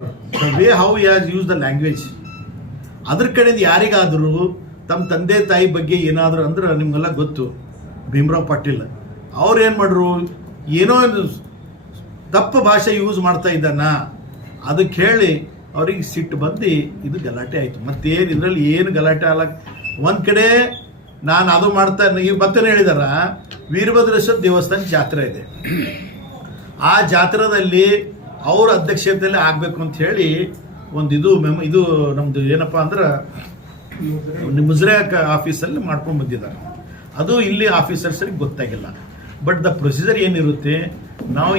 The way how he has use the language, ಅದ್ರ ಕಡೆಯಿಂದ ಯಾರಿಗಾದರೂ ತಮ್ಮ ತಂದೆ ತಾಯಿ ಬಗ್ಗೆ ಏನಾದರೂ ಅಂದ್ರೆ ನಿಮಗೆಲ್ಲ ಗೊತ್ತು. ಭೀಮರಾವ್ ಪಾಟೀಲ್ ಅವ್ರು ಏನು ಮಾಡ್ರು, ಏನೋ ತಪ್ಪು ಭಾಷೆ ಯೂಸ್ ಮಾಡ್ತಾ ಇದ್ದಾನ, ಅದಕ್ಕೆ ಹೇಳಿ ಅವ್ರಿಗೆ ಸಿಟ್ಟು ಬಂದು ಇದು ಗಲಾಟೆ ಆಯಿತು. ಮತ್ತೇನು ಇದರಲ್ಲಿ ಏನು ಗಲಾಟೆ ಅಲ್ಲ. ಒಂದು ಕಡೆ ನಾನು ಅದು ಮಾಡ್ತಾ ಈಗ ಮತ್ತೆ ಹೇಳಿದಾರ ವೀರಭದ್ರೇಶ್ವರ ದೇವಸ್ಥಾನ ಜಾತ್ರೆ ಇದೆ, ಆ ಜಾತ್ರೆಯಲ್ಲಿ ಅವ್ರ ಅಧ್ಯಕ್ಷತೆಯಲ್ಲಿ ಆಗಬೇಕು ಅಂತ ಹೇಳಿ ಒಂದು ಇದು ನಮ್ಮದು ಏನಪ್ಪ ಅಂದ್ರೆ ಮುಜರೆ ಆಫೀಸಲ್ಲಿ ಮಾಡ್ಕೊಂಡು ಬಂದಿದ್ದಾರೆ. ಅದು ಇಲ್ಲಿ ಆಫೀಸರ್ಸರಿಗೆ ಗೊತ್ತಾಗಿಲ್ಲ. ಬಟ್ ದ ಪ್ರೊಸೀಜರ್ ಏನಿರುತ್ತೆ, ನಾವು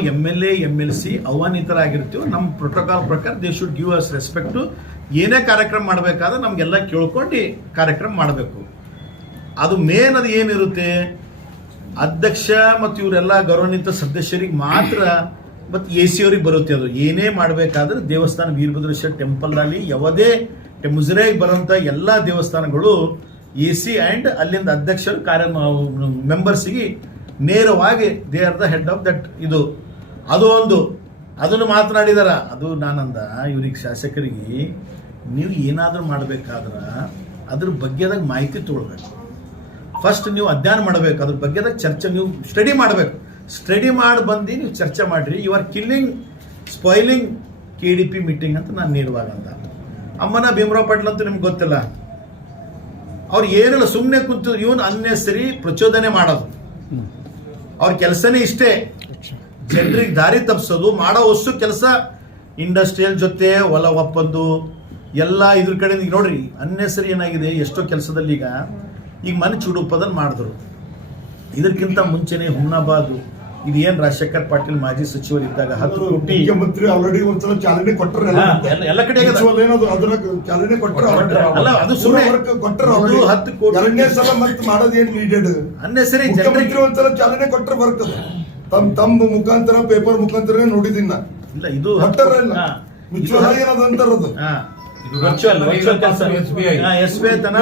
MLC ಆಹ್ವಾನಿತರಾಗಿರ್ತೀವೋ ನಮ್ಮ ಪ್ರೋಟೋಕಾಲ್ ಪ್ರಕಾರ they should give us respect. ಏನೇ ಕಾರ್ಯಕ್ರಮ ಮಾಡಬೇಕಾದ್ರೆ ನಮಗೆಲ್ಲ ಕೇಳ್ಕೊಂಡು ಕಾರ್ಯಕ್ರಮ ಮಾಡಬೇಕು. ಅದು ಮೇನ್ ಅದು ಏನಿರುತ್ತೆ, ಅಧ್ಯಕ್ಷ ಮತ್ತು ಇವರೆಲ್ಲ ಗೌರವಾನ್ವಿತ ಸದಸ್ಯರಿಗೆ ಮಾತ್ರ ಮತ್ತು AC ಅವ್ರಿಗೆ ಬರುತ್ತೆ. ಅದು ಏನೇ ಮಾಡಬೇಕಾದ್ರೆ ದೇವಸ್ಥಾನ ವೀರಭದ್ರೇಶ್ವರ ಟೆಂಪಲ್ನಲ್ಲಿ ಯಾವುದೇ ಮುಜರಾಯಿಗೆ ಬರೋಂಥ ಎಲ್ಲ ದೇವಸ್ಥಾನಗಳು AC ಆ್ಯಂಡ್ ಅಲ್ಲಿಂದ ಅಧ್ಯಕ್ಷರು ಮೆಂಬರ್ಸಿಗೆ ನೇರವಾಗಿ they are the head of that. ಅದನ್ನು ಮಾತನಾಡಿದಾರ. ಅದು ನಾನಂದ ಇವ್ರಿಗೆ ಶಾಸಕರಿಗೆ, ನೀವು ಏನಾದರೂ ಮಾಡಬೇಕಾದ್ರೆ ಅದ್ರ ಬಗ್ಗೆದಾಗ ಮಾಹಿತಿ ತೊಗೊಳ್ಬೇಕು. ಫಸ್ಟ್ ನೀವು ಅಧ್ಯಯನ ಮಾಡಬೇಕು, ಅದ್ರ ಬಗ್ಗೆದಾಗ ಚರ್ಚೆ ನೀವು ಸ್ಟಡಿ ಮಾಡಬೇಕು. ಸ್ಟಡಿ ಮಾಡಿ ಬಂದು ನೀವು ಚರ್ಚೆ ಮಾಡಿರಿ. You are spoiling KDP meeting ಅಂತ ನಾನು ನೇರವಾಗಿ ಅಂದ. ಅಮ್ಮನ ಭೀಮರಾವ್ ಪಾಟೀಲ್ ಅಂತೂ ನಿಮ್ಗೆ ಗೊತ್ತಿಲ್ಲ, ಅವ್ರು ಏನಿಲ್ಲ ಸುಮ್ಮನೆ ಕೂತು ಇವನು ಅನ್ನೆಸರಿ ಪ್ರಚೋದನೆ ಮಾಡೋದು. ಅವ್ರ ಕೆಲಸನೇ ಇಷ್ಟೇ, ಜನರಿಗೆ ದಾರಿ ತಪ್ಪಿಸೋದು. ಮಾಡೋ ವಸ್ತು ಕೆಲಸ ಇಂಡಸ್ಟ್ರಿಯಲ್ ಜೊತೆ ಹೊಲ ಒಪ್ಪಂದು ಎಲ್ಲ ಇದ್ರ ಕಡೆಯಿಂದ. ಈಗ ನೋಡ್ರಿ ಅನ್ನೆಸರಿ ಏನಾಗಿದೆ ಎಷ್ಟೋ ಕೆಲಸದಲ್ಲಿ. ಈಗ ಮನೆ ಚುಡುಪದಲ್ಲಿ ಮಾಡಿದ್ರು. ಇದಕ್ಕಿಂತ ಮುಂಚೆನೆ ಹುಮ್ನಾಬಾದು ಇದು ಏನ್ ರಾಜಶೇಖರ್ ಪಾಟೀಲ್ ಮಾಜಿ ಸಚಿವರು ಇದ್ದಾಗ 10 ಕೋಟಿ ಮುಖ್ಯಮಂತ್ರಿ ಆಲ್ರೆಡಿ ಒಂದ್ಸಲ ಚಾಲನೆ ಕೊಟ್ಟರು. ಎಲ್ಲ ಕಡೆ ಚಾಲನೆ ಕೊಟ್ಟರು. ಅಲ್ಲ ಅದು ಸುಮ್ಮನೆ ಕೊಟ್ಟರು. 10 ಕೋಟಿ ಎರಡನೇ ಸಲ ಮತ್ತೆ ಮಾಡೋದೇನು ನೀಡೆಡ್ ಅನ್ನೆಸರಿ ಮುಖ್ಯಮಂತ್ರಿ ಒಂದ್ಸಲ ಚಾಲನೆ ಕೊಟ್ಟರೆ ಬರ್ತದೆ. ತಮ್ಮ ಮುಖಾಂತರ ಪೇಪರ್ ಮುಖಾಂತರ ನೋಡಿದಿನ ಇಲ್ಲ ಇದು ಕೊಟ್ಟರಲ್ಲ ಮ್ಯೂಚುವಲ್ ಏನದ ಅಂತಾರದು ವರ್ಚುವಲ್ ಕೆಲಸ SBI ತನ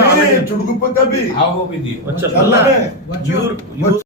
ಚುಡುಗುಪ್ಪ ಕಬಿ ಅಲ್ಲ ಇವ್ರು